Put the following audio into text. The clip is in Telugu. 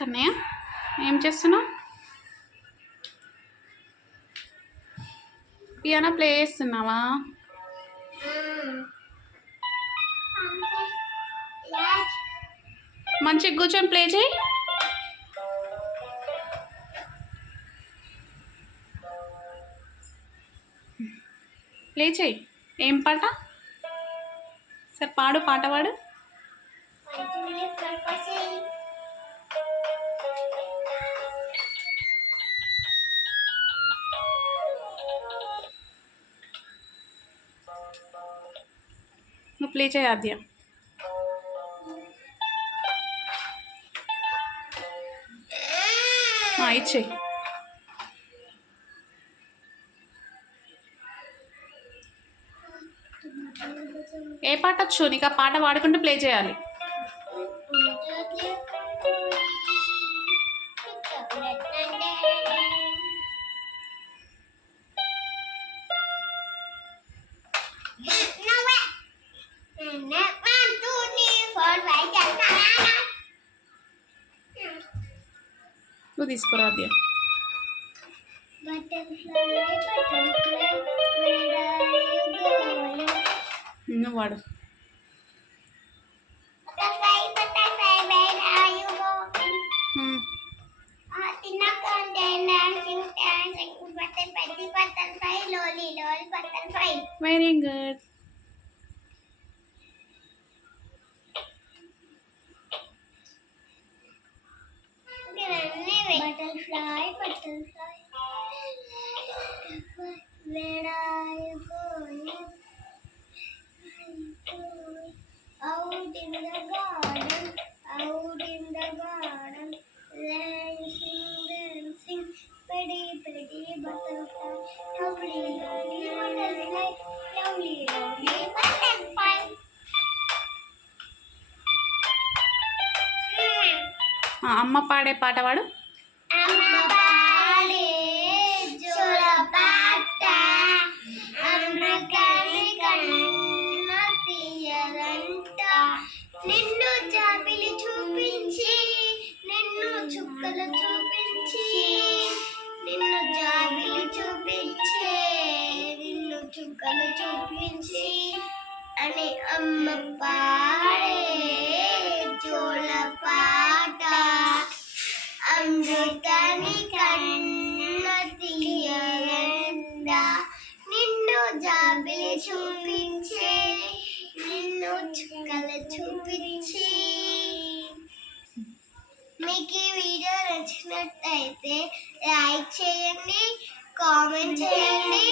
కన్నయ్య ఏం చేస్తున్నావు? పియానో ప్లే చేస్తున్నావా? మంచిగా కూర్చొని ప్లే చేయి. ప్లే చేయి. ఏం పాట? సరే పాడు, పాట పాడు. నువ్వు ప్లే చేయి ఆద్య. ఇచ్చేయి. ఏ పాట వచ్చు నీకు? ఆ పాట పాడుకుంటూ ప్లే చేయాలి. నువ్వు తీసుకురా ఆద్య. నువ్వు వాడు. Very good. Butterfly, butterfly, where are you going? Out in the garden, out in the garden, dancing, dancing, pretty, pretty butterfly, lovely, lovely butterfly, lovely, lovely butterfly. అమ్మ పాడే పాట పాడు. అమ్మ పాడే జోలపాట, అమృతాన్ని కన్న తీయదంట, నిన్ను జాబిలి చూపించి, నిన్ను చుక్కలు చూపించి, నిన్ను జాబిలి చూపించే, నిన్ను చుక్కలు చూపించి అని అమ్మ పాడే జోలపాట, అమృతాన్ని కన్న తీయదంట, నిన్ను జాబిలి చూపించే, నిన్ను చుక్కలు చూపించి. మీకు ఈ వీడియో నచ్చినట్టయితే లైక్ చేయండి, కామెంట్ చేయండి,